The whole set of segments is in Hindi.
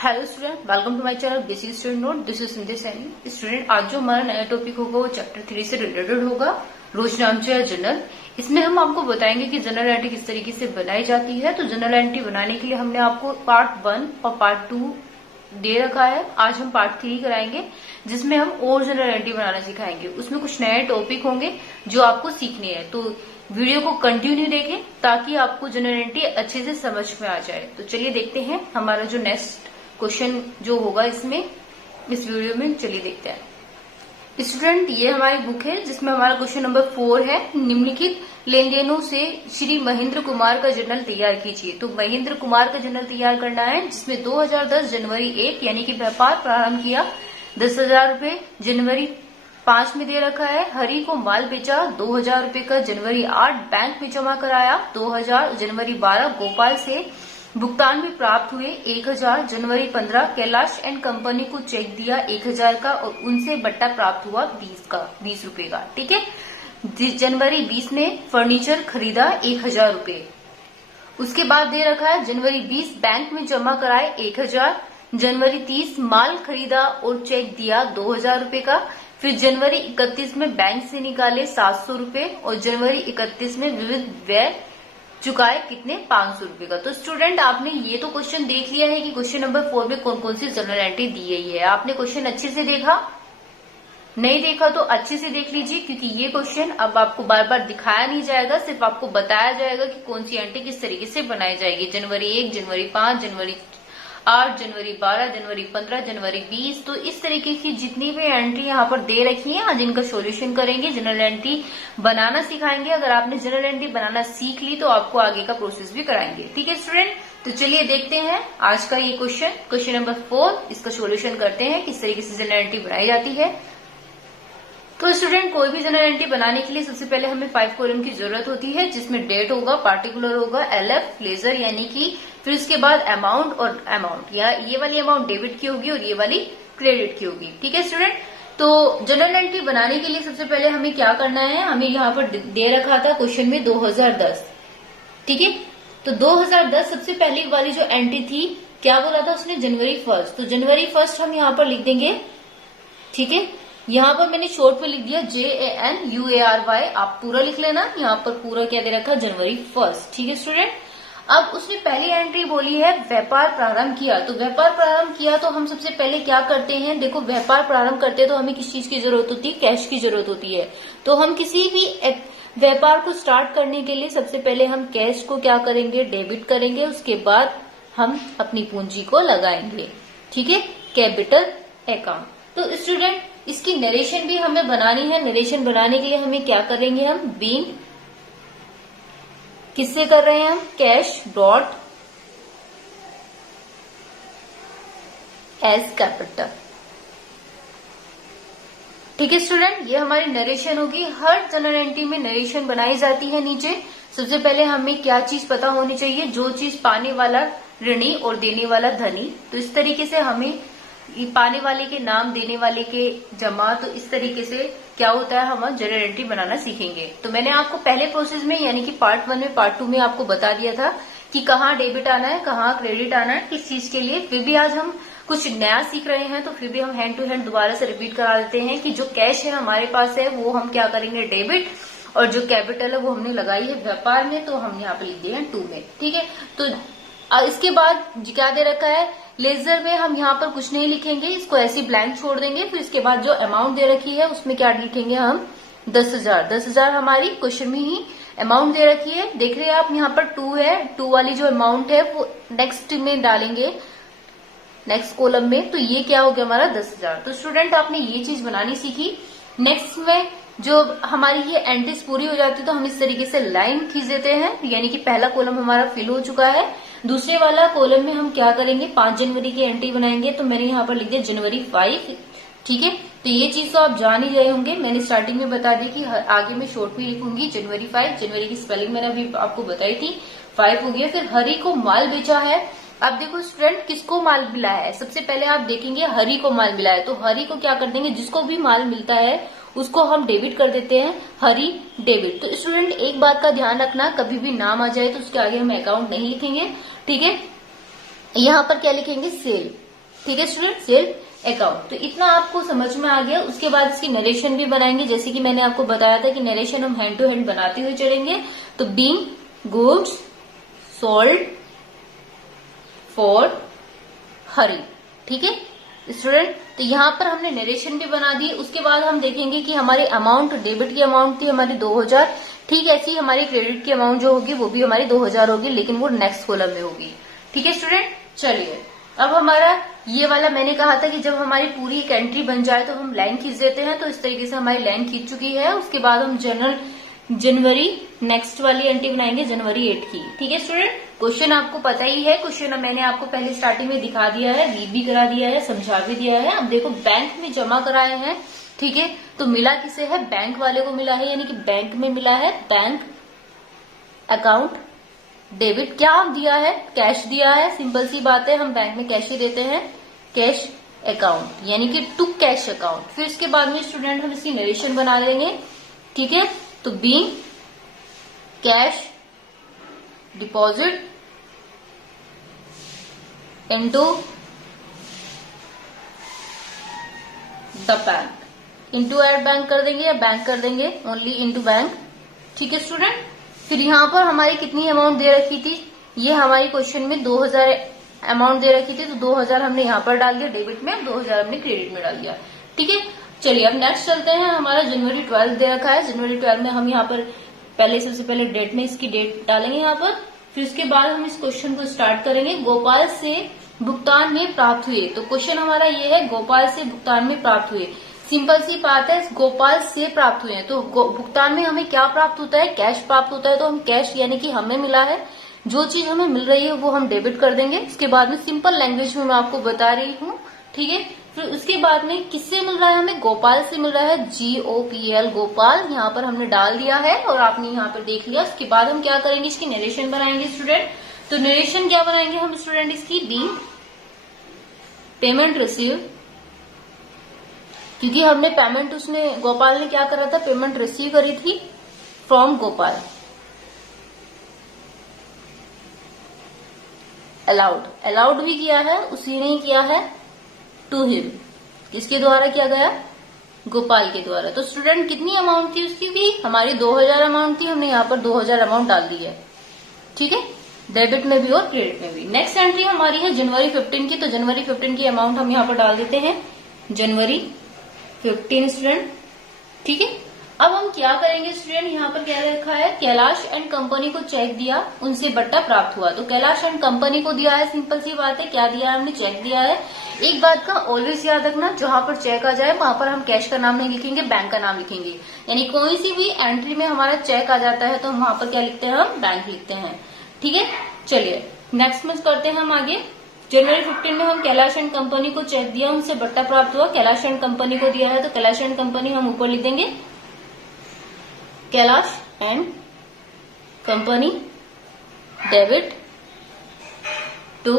Hello student, welcome to my channel basic student note. This is Sindhu Saini. Student, आज जो हमारा नया टॉपिक होगा वो चैप्टर 3 से रिलेटेड होगा, रोजनामचा या जनरल। इसमें हम आपको बताएंगे कि जनरल एंट्री किस तरीके से बनाई जाती है। तो जनरल एंट्री बनाने के लिए हमने आपको पार्ट 1 और पार्ट 2 दे रखा है। आज हम पार्ट 3 कराएंगे, जिसमें हम और जनरल एंट्री बनाना सिखाएंगे। उसमें कुछ नए टॉपिक होंगे जो आपको सीखने हैं, तो वीडियो को कंटिन्यू देखें ताकि आपको जनरल एंट्री अच्छे से समझ में आ जाए। तो चलिए देखते हैं हमारा जो नेक्स्ट क्वेश्चन जो होगा इसमें, इस वीडियो में। चलिए देखते हैं स्टूडेंट, ये हमारी बुक है जिसमें हमारा क्वेश्चन नंबर 4 है। निम्नलिखित लेन देनों से श्री महेंद्र कुमार का जर्नल तैयार कीजिए। तो महेंद्र कुमार का जर्नल तैयार करना है, जिसमें 2010 जनवरी 1 यानी कि व्यापार प्रारंभ किया, 10,000 रूपये जनवरी 5 में दे रखा है। हरि को माल बेचा 2,000 रूपये का जनवरी 8 बैंक में जमा कराया 2,000। जनवरी 12 गोपाल से भुगतान भी प्राप्त हुए 1,000। जनवरी 15 कैलाश एंड कंपनी को चेक दिया 1,000 का और उनसे बट्टा प्राप्त हुआ 20 रूपये का। ठीक है। जनवरी 20 ने फर्नीचर खरीदा 1,000 रूपये। उसके बाद दे रखा है जनवरी 20 बैंक में जमा कराए 1,000। जनवरी 30 माल खरीदा और चेक दिया 2,000 रूपये का। फिर जनवरी 31 में बैंक से निकाले 700 रूपये और जनवरी 31 में विविध व्यय चुकाए कितने, 500 रूपये का। तो स्टूडेंट, आपने ये तो क्वेश्चन देख लिया है कि क्वेश्चन नंबर 4 में कौन कौन सी जनरल एंट्री दी गई है। आपने क्वेश्चन अच्छे से देखा? नहीं देखा तो अच्छे से देख लीजिए, क्योंकि ये क्वेश्चन अब आपको बार बार दिखाया नहीं जाएगा, सिर्फ आपको बताया जाएगा कि कौन सी एंट्री किस तरीके से बनाई जाएगी। जनवरी 1, जनवरी 5, जनवरी 8, जनवरी 12, जनवरी 15, जनवरी 20। तो इस तरीके की जितनी भी एंट्री यहाँ पर दे रखी है, आज इनका सॉल्यूशन करेंगे, जनरल एंट्री बनाना सिखाएंगे। अगर आपने जनरल एंट्री बनाना सीख ली तो आपको आगे का प्रोसेस भी कराएंगे। ठीक है स्टूडेंट, तो चलिए देखते हैं आज का ये क्वेश्चन नंबर 4। इसका सॉल्यूशन करते हैं, किस तरीके से जनरल एंट्री बनाई जाती है। तो स्टूडेंट, कोई भी जनरल एंट्री बनाने के लिए सबसे पहले हमें 5 कॉलम की जरूरत होती है, जिसमें डेट होगा, पार्टिकुलर होगा, LF लेजर यानी कि, फिर उसके बाद अमाउंट और अमाउंट, या ये वाली अमाउंट डेबिट की होगी और ये वाली क्रेडिट की होगी। ठीक है स्टूडेंट, तो जनरल एंट्री बनाने के लिए सबसे पहले हमें क्या करना है, हमें यहाँ पर दे रखा था क्वेश्चन में 2010। ठीक है, तो 2010 सबसे पहली वाली जो एंट्री थी, क्या बोला था उसने, जनवरी 1। तो जनवरी 1 हम यहाँ पर लिख देंगे। ठीक है, यहाँ पर मैंने शॉर्ट में लिख दिया JANUARY, आप पूरा लिख लेना। यहाँ पर पूरा क्या दे रखा, जनवरी 1। ठीक है स्टूडेंट, अब उसने पहली एंट्री बोली है व्यापार प्रारंभ किया। तो व्यापार प्रारंभ किया तो हम सबसे पहले क्या करते हैं, देखो व्यापार प्रारंभ करते हैं तो हमें किस चीज की जरूरत होती है, कैश की जरूरत होती है। तो हम किसी भी व्यापार को स्टार्ट करने के लिए सबसे पहले हम कैश को क्या करेंगे, डेबिट करेंगे। उसके बाद हम अपनी पूंजी को लगाएंगे। ठीक है, कैपिटल अकाउंट। तो स्टूडेंट, इसकी नरेशन भी हमें बनानी है। नरेशन बनाने के लिए हमें क्या करेंगे, हम बीइंग किससे कर रहे हैं, हम कैश डॉट एज कैपिटल। ठीक है स्टूडेंट, ये हमारी नरेशन होगी। हर जनरल एंट्री में नरेशन बनाई जाती है। नीचे सबसे पहले हमें क्या चीज पता होनी चाहिए, जो चीज पाने वाला ऋणी और देने वाला धनी। तो इस तरीके से हमें पाने वाले के नाम, देने वाले के जमा, तो इस तरीके से क्या होता है, हम जनरल एंट्री बनाना सीखेंगे। तो मैंने आपको पहले प्रोसेस में यानी कि पार्ट 1 में, पार्ट 2 में आपको बता दिया था कि कहाँ डेबिट आना है, कहाँ क्रेडिट आना है, किस चीज के लिए। फिर भी आज हम कुछ नया सीख रहे हैं, तो फिर भी हम हैंड टू हैंड दोबारा से रिपीट करा देते हैं कि जो कैश है हमारे पास है वो हम क्या करेंगे, डेबिट, और जो कैपिटल है वो हमने लगाई है व्यापार में, तो हम यहाँ पे लिख दिए हैं 2 में। ठीक है, तो इसके बाद क्या दे रखा है, लेजर में हम यहाँ पर कुछ नहीं लिखेंगे, इसको ऐसे ब्लैंक छोड़ देंगे। फिर इसके बाद जो अमाउंट दे रखी है उसमें क्या लिखेंगे, हम 10,000। 10,000 हमारी क्वेश्चन में ही अमाउंट दे रखी है। देख रहे हैं आप, यहाँ पर 2 है, 2 वाली जो अमाउंट है वो नेक्स्ट में डालेंगे, नेक्स्ट कॉलम में। तो ये क्या हो गया हमारा 10,000। तो स्टूडेंट, आपने ये चीज बनानी सीखी। नेक्स्ट में जो हमारी ये एंट्रीज पूरी हो जाती है तो हम इस तरीके से लाइन खींच देते हैं, यानी कि पहला कॉलम हमारा फिल हो चुका है। दूसरे वाला कॉलम में हम क्या करेंगे, 5 जनवरी की एंट्री बनाएंगे। तो मैंने यहाँ पर लिख दिया जनवरी 5। ठीक है, तो ये चीज तो आप जान ही रहे होंगे, मैंने स्टार्टिंग में बता दी कि आगे मैं शॉर्ट में लिखूंगी जनवरी 5। जनवरी की स्पेलिंग मैंने अभी आपको बताई थी, 5 हो गया। फिर हरि को माल बेचा है। अब देखो स्टूडेंट, किसको माल मिला है, सबसे पहले आप देखेंगे हरि को माल मिला है। तो हरि को क्या कर देंगे, जिसको भी माल मिलता है उसको हम डेबिट कर देते हैं, हरि डेबिट। तो स्टूडेंट, एक बात का ध्यान रखना, कभी भी नाम आ जाए तो उसके आगे हम अकाउंट नहीं लिखेंगे। ठीक है, यहाँ पर क्या लिखेंगे, सेल। ठीक है स्टूडेंट, सेल अकाउंट। तो इतना आपको समझ में आ गया। उसके बाद इसकी नरेशन भी बनाएंगे, जैसे कि मैंने आपको बताया था कि नरेशन हम हैंड टू हैंड बनाते हुए चलेंगे। तो बीइंग गुड्स सोल्ड फॉर हरी, ठीक है स्टूडेंट। तो यहाँ पर हमने नरेशन भी बना दी। उसके बाद हम देखेंगे कि हमारी अमाउंट, डेबिट की अमाउंट थी हमारी 2000, ठीक है। ऐसी हमारी क्रेडिट की अमाउंट जो होगी वो भी हमारी 2000 होगी, लेकिन वो नेक्स्ट कॉलम में होगी, ठीक है स्टूडेंट। चलिए अब हमारा ये वाला, मैंने कहा था कि जब हमारी पूरी एक एंट्री बन जाए तो हम लाइन खींच देते हैं। तो इस तरीके से हमारी लाइन खींच चुकी है। उसके बाद हम जनवरी नेक्स्ट वाली एंट्री बनाएंगे, जनवरी 8 की, ठीक है स्टूडेंट। क्वेश्चन आपको पता ही है, क्वेश्चन मैंने आपको पहले स्टार्टिंग में दिखा दिया है, रीड भी करा दिया है, समझा भी दिया है। अब देखो बैंक में जमा कराए हैं, ठीक है। तो मिला किसे है, बैंक वाले को मिला है, यानी कि बैंक में मिला है, बैंक अकाउंट डेबिट। क्या दिया है, कैश दिया है, सिंपल सी बात है, हम बैंक में कैश ही देते हैं, कैश अकाउंट यानी कि टू कैश अकाउंट। फिर इसके बाद में स्टूडेंट हम इसकी नरेशन बना लेंगे, ठीक है। तो being cash deposit into the bank, into add bank कर देंगे या बैंक कर देंगे, ओनली इनटू बैंक, ठीक है स्टूडेंट। फिर यहाँ पर हमारी कितनी अमाउंट दे रखी थी, ये हमारी क्वेश्चन में 2000 अमाउंट दे रखी थी, तो 2000 हमने यहाँ पर डाल दिया डेबिट में, 2000 हमने क्रेडिट में डाल दिया, ठीक है। चलिए अब नेक्स्ट चलते हैं। हमारा जनवरी 12 दे रखा है, जनवरी 12 में हम यहाँ पर पहले सबसे पहले डेट में इसकी डेट डालेंगे यहाँ पर। फिर उसके बाद हम इस क्वेश्चन को स्टार्ट करेंगे, गोपाल से भुगतान में प्राप्त हुए। तो क्वेश्चन हमारा ये है, गोपाल से भुगतान में प्राप्त हुए। सिंपल सी बात है, गोपाल से प्राप्त हुए हैं तो भुगतान में हमें क्या प्राप्त होता है, कैश प्राप्त होता है। तो हम कैश यानी कि हमें मिला है, जो चीज हमें मिल रही है वो हम डेबिट कर देंगे। उसके बाद में सिंपल लैंग्वेज में मैं आपको बता रही हूँ, ठीक है। फिर उसके बाद में किससे मिल रहा है, हमें गोपाल से मिल रहा है, GOPL गोपाल, यहाँ पर हमने डाल दिया है और आपने यहाँ पर देख लिया। उसके बाद हम क्या करेंगे, इसकी नरेशन बनाएंगे स्टूडेंट। तो नरेशन क्या बनाएंगे हम स्टूडेंट, इसकी बी पेमेंट रिसीव, क्योंकि हमने पेमेंट, उसने गोपाल ने क्या करा था, पेमेंट रिसीव करी थी फ्रॉम गोपाल। अलाउड भी किया है, उसी ने किया है टू हिम, किसके द्वारा किया गया, गोपाल के द्वारा। तो स्टूडेंट कितनी अमाउंट थी उसकी भी, हमारी 2000 अमाउंट थी, हमने यहाँ पर 2000 अमाउंट डाल दी है, ठीक है, डेबिट में भी और क्रेडिट में भी। नेक्स्ट एंट्री हमारी है जनवरी 15 की। तो जनवरी 15 की अमाउंट हम यहाँ पर डाल देते हैं, जनवरी 15 स्टूडेंट, ठीक है। अब हम क्या करेंगे स्टूडेंट, यहाँ पर क्या रखा है, कैलाश एंड कंपनी को चेक दिया, उनसे बट्टा प्राप्त हुआ। तो कैलाश एंड कंपनी को दिया है, सिंपल सी बात है, क्या दिया है हमने, चेक दिया है। एक बात का ऑलवेज याद रखना, जहां पर चेक आ जाए वहां पर हम कैश का नाम नहीं लिखेंगे, बैंक का नाम लिखेंगे। यानी कोई सी भी एंट्री में हमारा चेक आ जाता है तो हम वहां पर क्या लिखते हैं, हम बैंक लिखते हैं, ठीक है। चलिए नेक्स्ट में करते हैं हम आगे। जनवरी 15 में हम कैलाश एंड कंपनी को चेक दिया, उनसे बट्टा प्राप्त हुआ, कैलाश एंड कंपनी को दिया है। तो कैलाश एंड कंपनी हम ऊपर लिख देंगे, Kailash and company debit to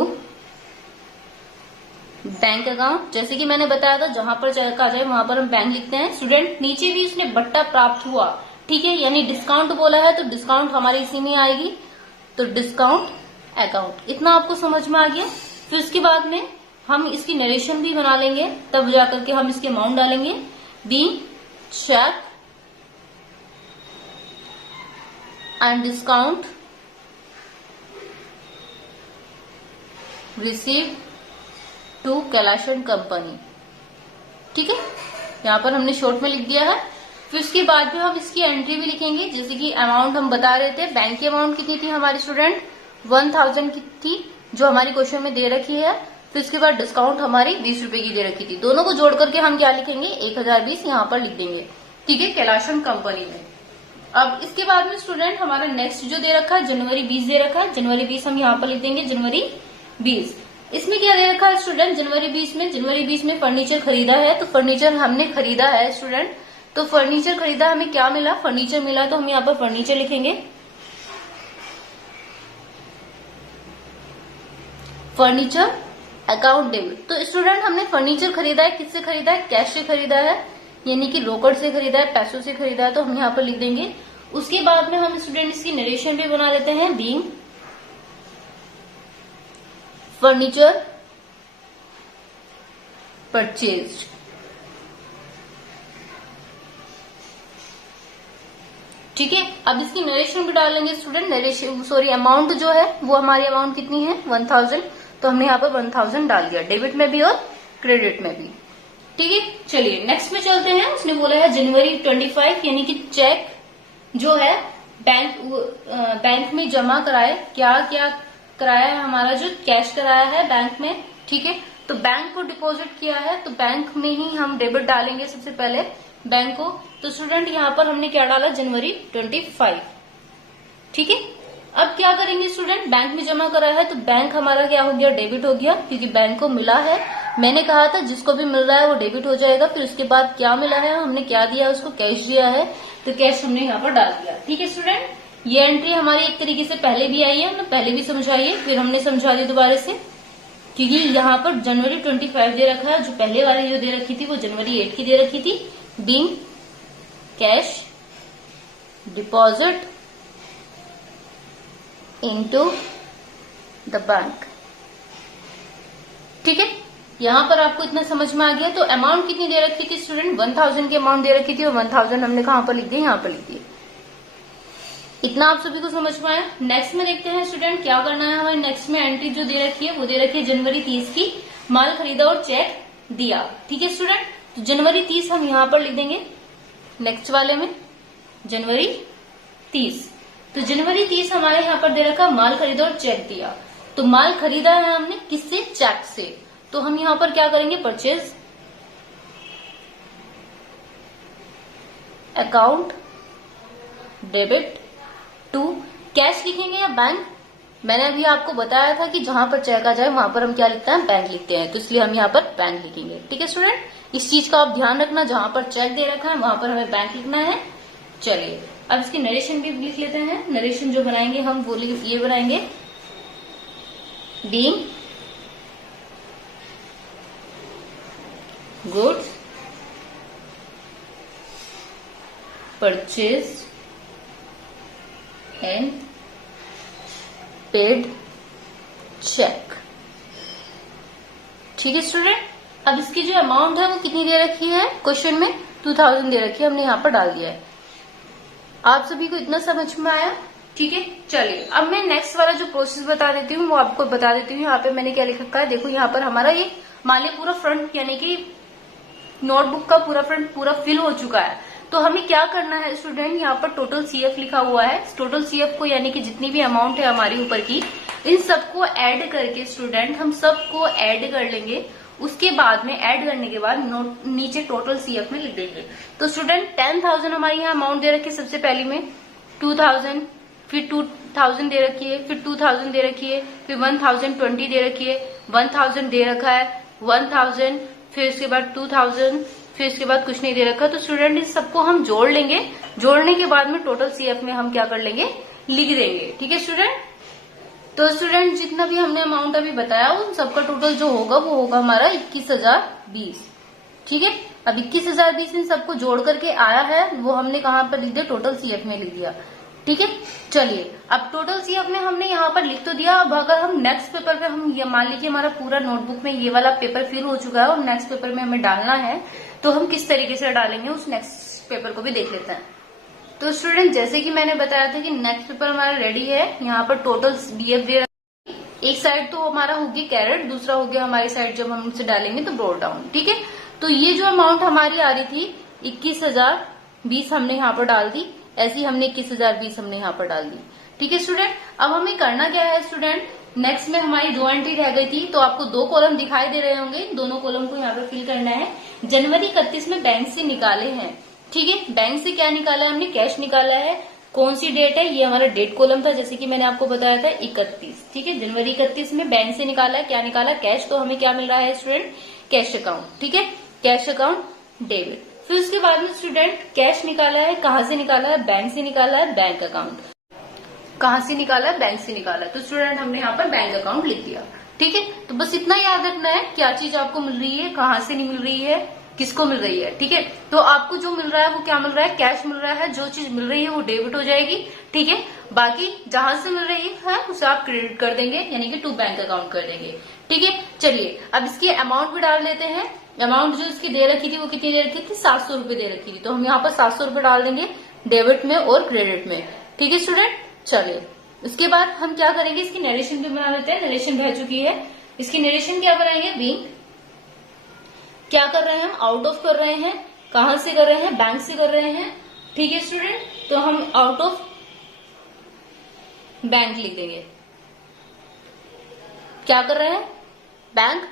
bank account. जैसे कि मैंने बताया था, जहां पर चेक आ जाए वहां पर हम बैंक लिखते हैं। स्टूडेंट नीचे भी इसने बट्टा प्राप्त हुआ, ठीक है, यानी डिस्काउंट बोला है तो डिस्काउंट हमारे इसी में आएगी, तो डिस्काउंट अकाउंट। इतना आपको समझ में आ गया। फिर उसके बाद में हम इसकी नरेशन भी बना लेंगे, तब जाकर के हम इसके अमाउंट डालेंगे, be cheque and discount receive to Kailash and company, ठीक है, यहाँ पर हमने शॉर्ट में लिख दिया है। फिर उसके बाद में हम इसकी एंट्री भी लिखेंगे, जैसे कि अमाउंट हम बता रहे थे, बैंक की अमाउंट कितनी थी हमारी स्टूडेंट, 1000 की थी, जो हमारी क्वेश्चन में दे रखी है। फिर उसके बाद डिस्काउंट हमारी 20 रुपए की दे रखी थी, दोनों को जोड़ करके हम क्या लिखेंगे, 1020 यहाँ पर लिख देंगे, ठीक है, कैलाश एंड कंपनी में। अब इसके बाद में स्टूडेंट हमारा नेक्स्ट जो दे रखा है, जनवरी 20 दे रखा है, जनवरी 20 हम यहाँ पर लिख देंगे, जनवरी 20। इसमें क्या दे रखा है स्टूडेंट, जनवरी 20 में फर्नीचर खरीदा है। तो फर्नीचर हमने खरीदा है स्टूडेंट, तो फर्नीचर खरीदा, हमें क्या मिला, फर्नीचर मिला, तो हम यहाँ पर फर्नीचर लिखेंगे, फर्नीचर अकाउंट डेबिट। तो स्टूडेंट हमने फर्नीचर खरीदा है, किससे खरीदा है, कैश से खरीदा है, यानी कि रोकड़ से खरीदा है, पैसों से खरीदा है, तो हम यहाँ पर लिख देंगे। उसके बाद में हम स्टूडेंट इसकी नरेशन भी बना लेते हैं, बीइंग फर्नीचर परचेज। ठीक है, अब इसकी नरेशन भी डालेंगे स्टूडेंट। नरेशन अमाउंट जो है वो हमारी अमाउंट कितनी है 1000, तो हमने यहाँ पर 1000 डाल दिया, डेबिट में भी और क्रेडिट में भी। ठीक है, चलिए नेक्स्ट में चलते हैं। उसने बोला है जनवरी 25 यानी कि चेक जो है बैंक में जमा कराए। क्या क्या कराया है हमारा, जो कैश कराया है बैंक में। ठीक है, तो बैंक को डिपॉजिट किया है, तो बैंक में ही हम डेबिट डालेंगे सबसे पहले बैंक को। तो स्टूडेंट यहाँ पर हमने क्या डाला, जनवरी 25। ठीक है, अब क्या करेंगे स्टूडेंट, बैंक में जमा करा है तो बैंक हमारा क्या हो गया, डेबिट हो गया, क्योंकि बैंक को मिला है। मैंने कहा था जिसको भी मिल रहा है वो डेबिट हो जाएगा। फिर उसके बाद क्या मिला है, हमने क्या दिया उसको, कैश दिया है, तो कैश हमने यहाँ पर डाल दिया। ठीक है स्टूडेंट, ये एंट्री हमारी एक तरीके से पहले भी आई है, मैं पहले भी समझाई है, फिर हमने समझा दी दोबारा से, क्योंकि यहाँ पर जनवरी 25 दे रखा है। जो पहले वाली जो दे रखी थी वो जनवरी 8 की दे रखी थी। Being cash deposit into the bank. ठीक है, यहां पर आपको इतना समझ में आ गया। तो अमाउंट कितनी दे रखी थी स्टूडेंट, 1000 की अमाउंट दे रखी थी, और 1000 हमने कहां पर लिख दी, यहां पर लिख दी। इतना आप सभी को समझ में आया। नेक्स्ट में देखते हैं स्टूडेंट क्या करना है हमारे। नेक्स्ट में एंट्री जो दे रखी है वो दे रखी है जनवरी 30 की, माल खरीदा और चेक दिया। ठीक है स्टूडेंट, तो जनवरी 30 हम यहां पर लिख देंगे नेक्स्ट वाले में, जनवरी 30। तो जनवरी 30 हमारे यहाँ पर दे रखा माल खरीदा और चेक दिया। तो माल खरीदा है हमने किससे, चेक से, तो हम यहाँ पर क्या करेंगे, purchase account debit to cash लिखेंगे या बैंक। मैंने अभी आपको बताया था कि जहां पर चेक आ जाए वहां पर हम क्या लिखते हैं, बैंक लिखते हैं, तो इसलिए हम यहाँ पर बैंक लिखेंगे। ठीक है स्टूडेंट, इस चीज का आप ध्यान रखना, जहां पर चेक दे रखा है वहां पर हमें बैंक लिखना है। चलिए अब इसकी नरेशन भी लिख लेते हैं। नरेशन जो बनाएंगे हम वो ये बनाएंगे, being goods purchase and paid cheque. ठीक है स्टूडेंट, अब इसकी जो अमाउंट है वो कितनी दे रखी है, क्वेश्चन में 2000 दे रखी है, हमने यहाँ पर डाल दिया है। आप सभी को इतना समझ में आया। ठीक है, चलिए अब मैं नेक्स्ट वाला जो प्रोसेस बता देती हूँ वो आपको बता देती हूँ। यहाँ पे मैंने क्या लिख रखा है, देखो यहाँ पर हमारा ये मान लिया पूरा फ्रंट यानी कि नोटबुक का पूरा फ्रंट पूरा फिल हो चुका है। तो हमें क्या करना है स्टूडेंट, यहाँ पर टोटल सीएफ लिखा हुआ है। टोटल सीएफ को यानी कि जितनी भी अमाउंट है हमारी ऊपर की, इन सबको ऐड करके स्टूडेंट हम सबको ऐड कर लेंगे। उसके बाद में ऐड करने के बाद नीचे टोटल सीएफ में लिख देंगे। तो स्टूडेंट 10,000 हमारी यहाँ अमाउंट दे रखी है सबसे पहली में, 2000, फिर 2000 दे रखी है, फिर 2000 दे रखी है, फिर 1020 दे रखी है, 1000 दे रखा है, 1000, फिर उसके बाद 2000, फिर इसके बाद कुछ नहीं दे रखा। तो स्टूडेंट इस सबको हम जोड़ लेंगे, जोड़ने के बाद में टोटल सीएफ में हम क्या कर लेंगे, लिख देंगे। ठीक है स्टूडेंट, तो स्टूडेंट जितना भी हमने अमाउंट अभी बताया उन सबका टोटल जो होगा वो होगा हमारा 21,020। ठीक है, अब 21,020 इन सबको जोड़ करके आया है, वो हमने कहाँ पर लिख दिया, टोटल सीएफ में लिख दिया। ठीक है, चलिए अब टोटल सीएफ में हमने यहाँ पर लिख तो दिया। अब अगर हम नेक्स्ट पेपर पे हम ये मान लीजिए हमारा पूरा नोटबुक में ये वाला पेपर फिल हो चुका है और नेक्स्ट पेपर में हमें डालना है, तो हम किस तरीके से डालेंगे उस नेक्स्ट पेपर को भी देख लेते हैं। तो स्टूडेंट जैसे कि मैंने बताया था कि नेक्स्ट पेपर हमारा रेडी है। यहाँ पर टोटल बीएफ दे रहा है, एक साइड तो हमारा होगी कैरेट, दूसरा हो गया हमारी साइड जब हम उसे डालेंगे तो ब्रोड डाउन। ठीक है, तो ये जो अमाउंट हमारी आ रही थी 21,020 हमने यहाँ पर डाल दी, ऐसी हमने 21,020 हमने यहाँ पर डाल दी। ठीक है स्टूडेंट, अब हमें करना क्या है स्टूडेंट, नेक्स्ट में हमारी 2 एंट्री रह गई थी, तो आपको 2 कॉलम दिखाई दे रहे होंगे, दोनों कॉलम को यहाँ पर फिल करना है। जनवरी 31 में बैंक से निकाले हैं। ठीक है, बैंक से क्या निकाला है हमने, कैश निकाला है। कौन सी डेट है, ये हमारा डेट कॉलम था, जैसे कि मैंने आपको बताया था 31। ठीक है, जनवरी 31 में बैंक से निकाला है, क्या निकाला, कैश। तो हमें क्या मिल रहा है स्टूडेंट, कैश अकाउंट। ठीक है, कैश अकाउंट डेबिट। फिर उसके बाद में स्टूडेंट कैश निकाला है, कहाँ से निकाला है, बैंक से निकाला है, बैंक अकाउंट। कहाँ से निकाला है, बैंक से निकाला है, तो स्टूडेंट हमने यहाँ पर बैंक अकाउंट लिख दिया। ठीक है, तो बस इतना याद रखना है क्या चीज आपको मिल रही है, कहाँ से नहीं मिल रही है, किसको मिल रही है, ठीक है। तो आपको जो मिल रहा है वो क्या मिल रहा है, कैश मिल रहा है। जो चीज मिल रही है वो डेबिट हो जाएगी, ठीक है। बाकी जहां से मिल रही है उसे आप क्रेडिट कर देंगे, यानी कि टू बैंक अकाउंट कर देंगे, ठीक है। चलिए अब इसकी अमाउंट भी डाल देते हैं। अमाउंट जो इसकी दे रखी थी वो कितनी दे रखी थी, 700 रुपए दे रखी थी। तो हम यहाँ पर 700 रुपए डाल देंगे डेबिट में और क्रेडिट में, ठीक है स्टूडेंट। चलिए उसके बाद हम क्या करेंगे, इसकी नरेशन भी बना लेते हैं। नरेशन बह चुकी है, इसकी नरेशन क्या बनाएंगे, बीइंग क्या कर रहे हैं हम, आउट ऑफ कर रहे हैं। कहां से कर रहे हैं, बैंक से कर रहे हैं, ठीक है स्टूडेंट। तो हम आउट ऑफ बैंक लिख देंगे। क्या कर रहे हैं, बैंक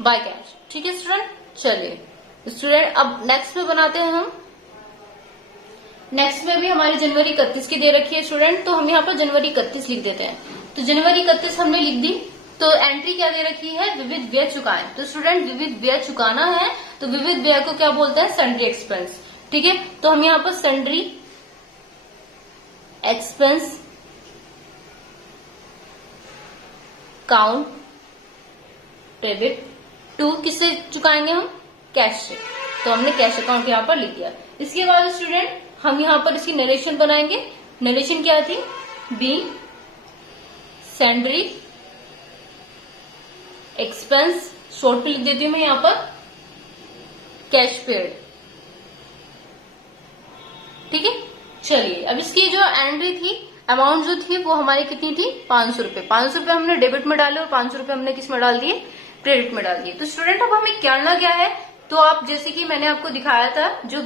बाय कैश, ठीक है स्टूडेंट। चलिए स्टूडेंट अब नेक्स्ट में बनाते हैं हम। नेक्स्ट में भी हमारी जनवरी 31 की दे रखी है स्टूडेंट, तो हम यहाँ पर जनवरी 31 लिख देते हैं। तो जनवरी 31 हमने लिख दी। तो एंट्री क्या दे रखी है, विविध व्यय चुकाएं। तो स्टूडेंट विविध व्यय चुकाना है, तो विविध व्यय को क्या बोलते हैं, सन्ड्री एक्सपेंस, ठीक है। तो हम यहाँ पर sundry expense count debit to किससे चुकाएंगे हम, कैश से। तो हमने कैश अकाउंट यहाँ पर लिख दिया। इसके बाद स्टूडेंट हम यहाँ पर इसकी नरेशन बनाएंगे। नरेशन क्या थी, बीइंग सन्ड्री एक्सपेंस, शॉर्ट में लिख देती हूं मैं यहाँ पर, कैश पेड, ठीक है। चलिए अब इसकी जो एंट्री थी, अमाउंट जो थी वो हमारी कितनी थी, 500 रुपए। 500 रुपए हमने डेबिट में डाले और 500 रुपए हमने किस में डाल दिए, क्रेडिट में डाल दिए। तो स्टूडेंट अब हमें करना क्या है, तो आप जैसे कि मैंने आपको दिखाया था, जो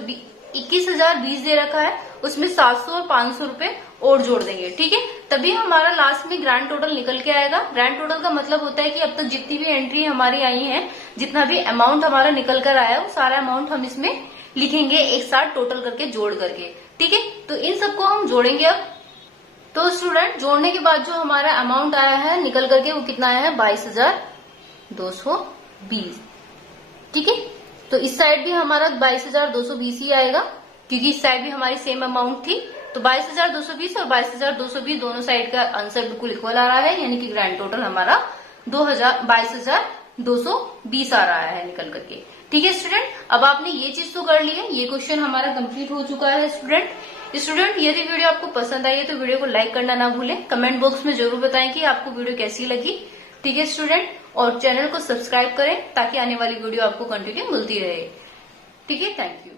21,020 दे रखा है उसमें 700 और 500 रुपए और जोड़ देंगे, ठीक है। तभी हमारा लास्ट में ग्रैंड टोटल निकल के आएगा। ग्रैंड टोटल का मतलब होता है कि अब तक जितनी भी एंट्री हमारी आई है, जितना भी अमाउंट हमारा निकल कर आया, वो सारा अमाउंट हम इसमें लिखेंगे एक साथ टोटल करके, जोड़ करके, ठीक है। तो इन सबको हम जोड़ेंगे अब। तो स्टूडेंट जोड़ने के बाद जो हमारा अमाउंट आया है निकल करके, वो कितना आया है, 22,220, ठीक है। तो इस साइड भी हमारा 22,220 ही आएगा, क्योंकि इस साइड भी हमारी सेम अमाउंट थी। तो 22,220 और 22,220 दोनों साइड का आंसर बिल्कुल इक्वल आ रहा है, यानी कि ग्रैंड टोटल हमारा 22,220 आ रहा है निकल करके, ठीक है स्टूडेंट। अब आपने ये चीज तो कर ली है, ये क्वेश्चन हमारा कंप्लीट हो चुका है स्टूडेंट। यदि वीडियो आपको पसंद आई है तो वीडियो को लाइक करना ना भूलें। कमेंट बॉक्स में जरूर बताएं कि आपको वीडियो कैसी लगी, ठीक है स्टूडेंट। और चैनल को सब्सक्राइब करें ताकि आने वाली वीडियो आपको कंटिन्यू मिलती रहे, ठीक है। Thank you.